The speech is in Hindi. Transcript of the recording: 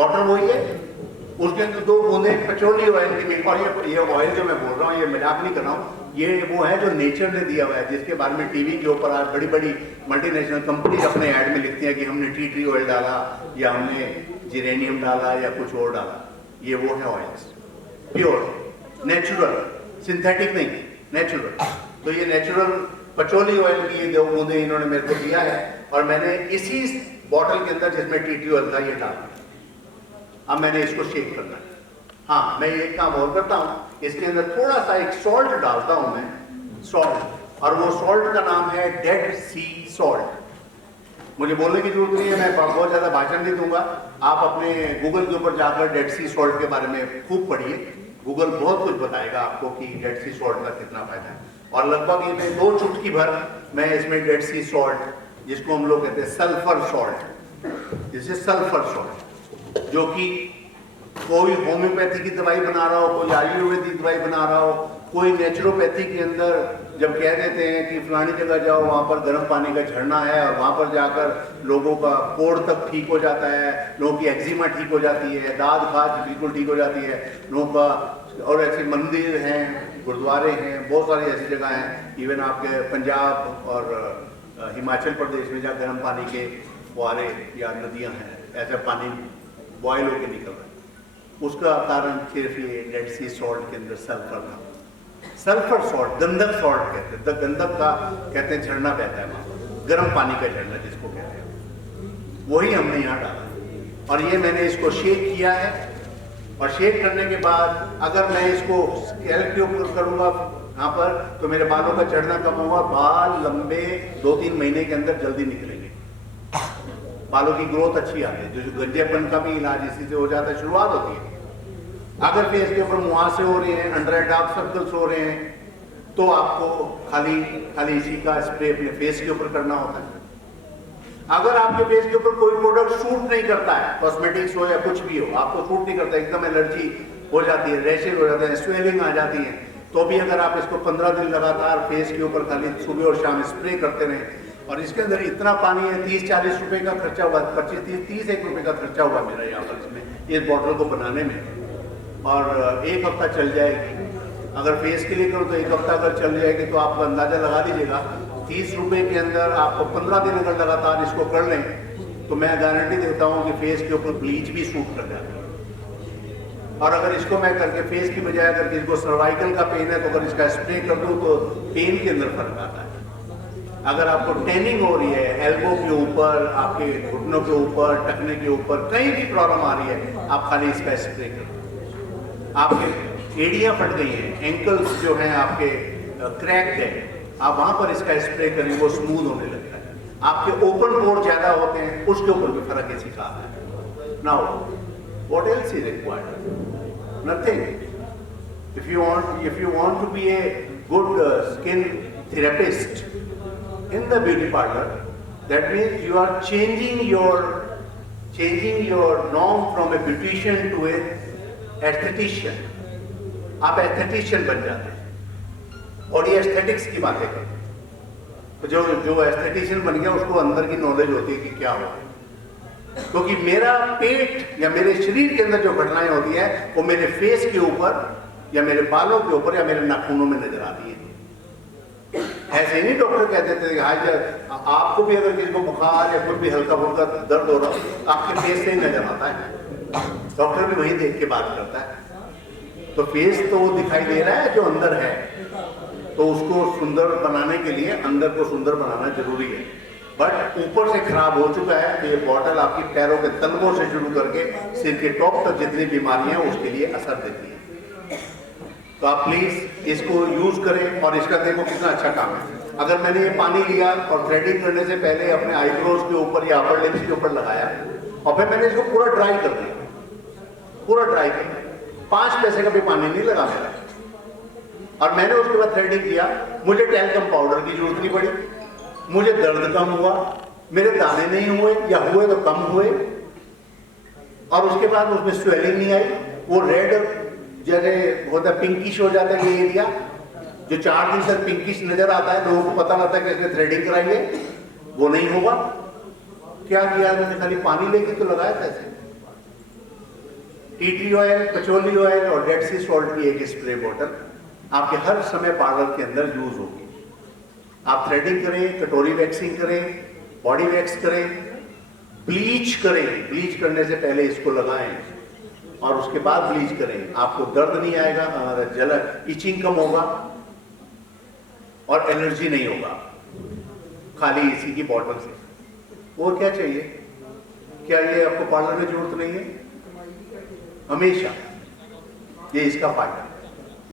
बॉटल वही है, उसके अंदर 2 बूंदे पेट्रोलियम ऑयल की। और ये ऑयल जो मैं बोल रहा हूँ, ये मजाक नहीं कर रहा हूँ, ये वो है जो नेचर ने दिया हुआ है, जिसके बारे में टीवी के ऊपर आज बड़ी बड़ी मल्टीनेशनल कंपनी अपने ऐड में लिखती हैं कि हमने टी ट्री ऑयल डाला या हमने जेरेनियम डाला या कुछ और डाला। ये वो है ऑयल्स, प्योर, नेचुरल, सिंथेटिक नहीं, नेचुरल। तो ये नेचुरल पेट्रोलियम ऑयल की 2 बूंदे इन्होंने मेरे को दिया है, और मैंने इसी बॉटल के अंदर जिसमें टी ट्री ऑयल था ये डाला। अब मैंने इसको शेक करना है। हाँ, मैं एक काम और करता हूँ, इसके अंदर थोड़ा सा एक सॉल्ट डालता हूँ मैं, सॉल्ट, और वो सॉल्ट का नाम है डेड सी सॉल्ट। मुझे बोलने की जरूरत नहीं है, मैं बहुत ज़्यादा भाषण नहीं दूंगा। आप अपने गूगल के ऊपर जाकर डेड सी सॉल्ट के बारे में खूब पढ़िए, गूगल बहुत कुछ बताएगा आपको कि डेड सी सॉल्ट का कितना फायदा है। और लगभग ये 2 चुटकी भर मैं इसमें डेड सी सॉल्ट, जिसको हम लोग कहते हैं सल्फर सॉल्ट, जिसे सल्फर सॉल्ट, जो कि कोई होम्योपैथी की दवाई बना रहा हो, कोई आयुर्वेदिक दवाई बना रहा हो, कोई नेचुरोपैथी के अंदर जब कह देते हैं कि फलानी जगह जाओ, वहाँ पर गर्म पानी का झरना है और वहाँ पर जाकर लोगों का कोढ़ तक ठीक हो जाता है, लोगों की एक्जिमा ठीक हो जाती है, दाद खाज बिल्कुल ठीक हो जाती है लोगों का। और ऐसे मंदिर हैं, गुरुद्वारे हैं, बहुत सारी ऐसी जगह हैं, इवन आपके पंजाब और हिमाचल प्रदेश में जहाँ गर्म पानी के फुहारे या नदियाँ हैं, ऐसा पानी बॉयल होकर निकल रहा है। उसका कारण सिर्फ ये डेड सी सॉल्ट के अंदर सल्फर था। सल्फर सॉल्ट, गंधक सॉल्ट कहते हैं, गंधक का कहते हैं झरना बहता है वहाँ, गर्म पानी का झरना जिसको कहते हैं, वही हमने यहाँ डाला। और ये मैंने इसको शेक किया है, और शेक करने के बाद अगर मैं इसको स्कैल्प के ऊपर करूँगा यहाँ पर, तो मेरे बालों का झड़ना कम होगा, बाल लंबे 2-3 महीने के अंदर जल्दी निकलेंगे, बालों की ग्रोथ अच्छी आती है। जो गंजेपन का भी इलाज इसी से हो जाता है, शुरुआत होती है। अगर फेस के ऊपर मुहासे हो रहे हैं, अंडर डार्क सर्कल्स हो रहे हैं, तो आपको खाली इसी का स्प्रे अपने फेस के ऊपर करना होता है। अगर आपके फेस के ऊपर कोई प्रोडक्ट सूट नहीं करता है, कॉस्मेटिक्स हो या कुछ भी हो, आपको सूट नहीं करता, एकदम एलर्जी हो जाती है, रैशेज हो जाते हैं, स्वेलिंग आ जाती है, तो भी अगर आप इसको 15 दिन लगातार फेस के ऊपर खाली सुबह और शाम स्प्रे करते रहें, और इसके अंदर इतना पानी है, 30-40 रुपए का खर्चा हुआ, 25-30 रुपए का खर्चा हुआ मेरा यहाँ पर इसमें, इस बॉटल को बनाने में, और 1 हफ्ता चल जाएगी। अगर फेस के लिए करो तो 1 हफ्ता अगर चल जाएगी, तो आप अंदाजा लगा लीजिएगा 30 रुपए के अंदर आपको 15 दिन अगर लगातार इसको कर लें, तो मैं गारंटी देता हूँ कि फेस के ऊपर ब्लीच भी सूट कर जाती है। और अगर इसको मैं करके फेस की बजाय अगर किसी को सर्वाइकल का पेन है, तो अगर इसका स्प्रे कर दूँ तो पेन के अंदर फर्क आता है। अगर आपको टैनिंग हो रही है एल्बो के ऊपर, आपके घुटनों के ऊपर, टखने के ऊपर, कहीं भी प्रॉब्लम आ रही है, आप खाली इसका स्प्रे करें। आपके एड़ियाँ फट गई हैं, एंकल्स जो हैं आपके क्रैक है, आप वहाँ पर इसका स्प्रे करें, वो स्मूथ होने लगता है। आपके ओपन पोर ज़्यादा होते हैं, उसके ऊपर भी फर्क इसी का आता है। Now what else is required? Nothing. If you want to be a good skin therapist in the beauty parlor, that means you are changing your norm from a beautician to a aesthetician. आप एस्थेटिशियन बन जाते हैं, और ये एस्थेटिक्स की बातें करते हैं। तो जो एस्थेटिशियन बन गया, उसको अंदर की नॉलेज होती है कि क्या हो, क्योंकि मेरा पेट या मेरे शरीर के अंदर जो घटनाएं होती है, वो मेरे फेस के ऊपर या मेरे बालों के ऊपर या मेरे नाखूनों में नजर आती है। ऐसे नहीं डॉक्टर कहते थे कि आपको भी अगर किसी को बुखार या कुछ भी हल्का फुल्का दर्द हो रहा हो, आपके फेस से ही नजर आता है, डॉक्टर भी वही देख के बात करता है। तो फेस तो वो दिखाई दे रहा है जो अंदर है, तो उसको सुंदर बनाने के लिए अंदर को सुंदर बनाना जरूरी है। बट ऊपर से खराब हो चुका है, तो ये बॉटल आपकी पैरों के तलवों से शुरू करके सिर के टॉप तक जितनी बीमारियां हैं उसके लिए असर देती है। तो आप प्लीज इसको यूज करें, और इसका देखो कितना अच्छा काम है। अगर मैंने ये पानी लिया और थ्रेडिंग करने से पहले अपने आईब्रोज के ऊपर या अपर लिप्स के ऊपर लगाया, और फिर मैंने इसको पूरा ड्राई कर दिया, पूरा ड्राई कर दिया, 5 पैसे का भी पानी नहीं लगा मेरा, और मैंने उसके बाद थ्रेडिंग किया। मुझे टैल्कम पाउडर की जरूरत नहीं पड़ी, मुझे दर्द कम हुआ, मेरे दाने नहीं हुए, या हुए तो कम हुए, और उसके बाद उसमें स्वेलिंग नहीं आई। वो रेड जैसे होता है, पिंकिश हो जाता है ये एरिया, जो 4 दिन तक पिंकिश नजर आता है, लोगों को पता लगता है कि इसने थ्रेडिंग कराई है, वो नहीं होगा। क्या किया मैंने? खाली पानी लेके तो लगाया था ऐसे, tea tree oil, patchouli oil और डेड सी सॉल्ट की एक स्प्रे बोतल आपके हर समय पार्लर के अंदर यूज होगी। आप थ्रेडिंग करें, कटोरी वैक्सिंग करें, बॉडी वैक्स करें, ब्लीच करें, ब्लीच करने से पहले इसको लगाएं और उसके बाद ब्लीच करें। आपको दर्द नहीं आएगा, इचिंग कम होगा और एलर्जी नहीं होगा खाली इसी की बॉटल से। और क्या चाहिए? क्या ये आपको पार्लर में जरूरत नहीं है? हमेशा ये इसका फायदा।